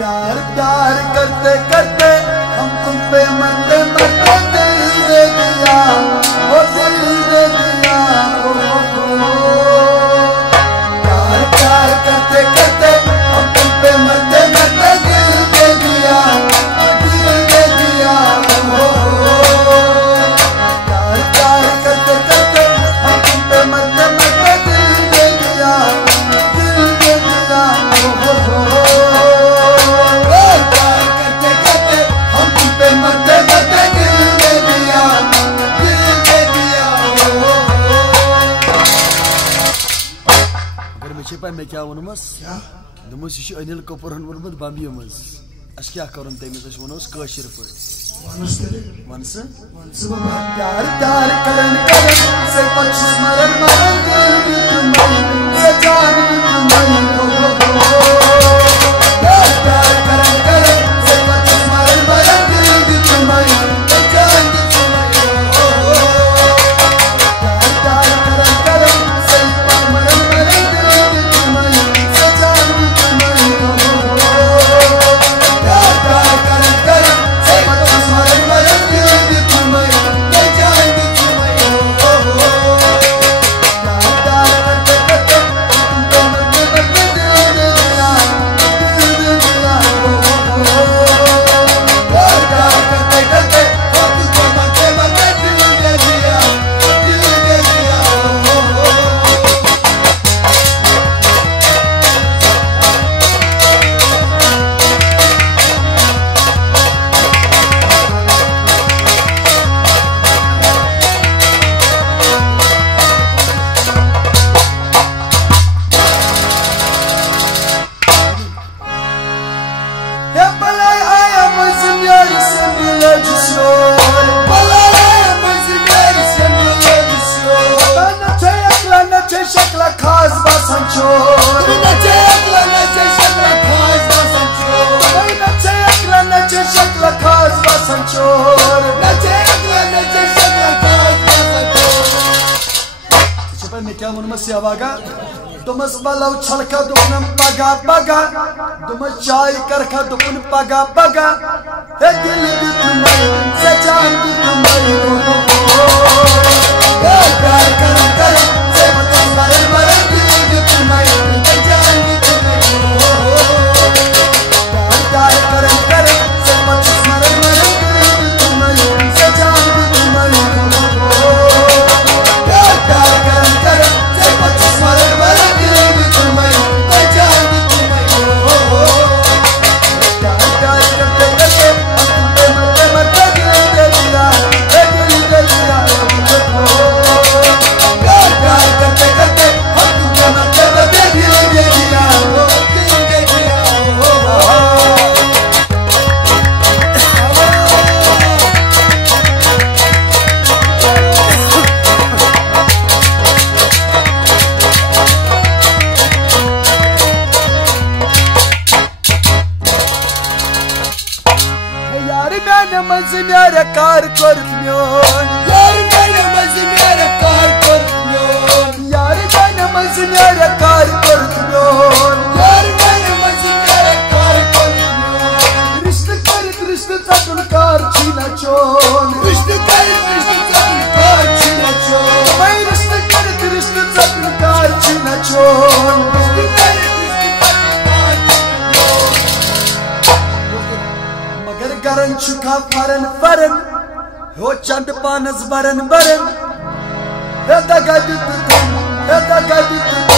प्यार प्यार करते करते हम तुम पे मरते मरते दिल दे दिया, वो दिल दे दिया। प्यार प्यार करते करते हम तुम पे मरते मरते दिल दे दिया, दिल दे दिया। प्यार प्यार करते करते हम तुम पे मरते मरते दिल दे दिया, दिल दे दिया। क्या वनमस दमस यह अनिल कपूरन वोनमुत बम्बी मज अस क्या करन तमिस अस वनोस कशिर पट वनस प्यार प्यार करन करन से पछुस मरन मरन दिल भी तुम्हारी से जान भी तुम्हारी। प्यार प्यार करन करन से पछुस मरन मरन दिल भी तुम्हारी से जान भी तुम्हारी। प्यार प्यार करन करन से पछुस मरन मरन दुमस बलव छलका दुपन पगा पगा दुमस चाय करखा दुपन पगा पगा हे दिल भी तुम्हारी से जान भी तुम्हारी। प्यार कर कर से मरन मरन दिल भी तुम्हारी से जान भी तुम्हारी। प्यार कर कर से मरन मरन दिल भी तुम्हारी से जान भी तुम्हारी। प्यार कर कर से मरन मरन मेरे कार कर यार मैंने मज मेरे कार कर यार मैंने मज मेरे कार कर यार मैंने मज मेरे कार कर रिश्ते कर रिश्ते तकुलकार छीना चोन रिश्ते कर रिश्ते तकुलकार छीना चोन मैं रिश्ते कर रिश्ते तकुलकार छीना चोन रिश्ते कर रिश्ते तकुलकार मगर करन चुका फरन फरन हो चंद पानस बरन बरन एदा गदी तुम एदा गदी तुम।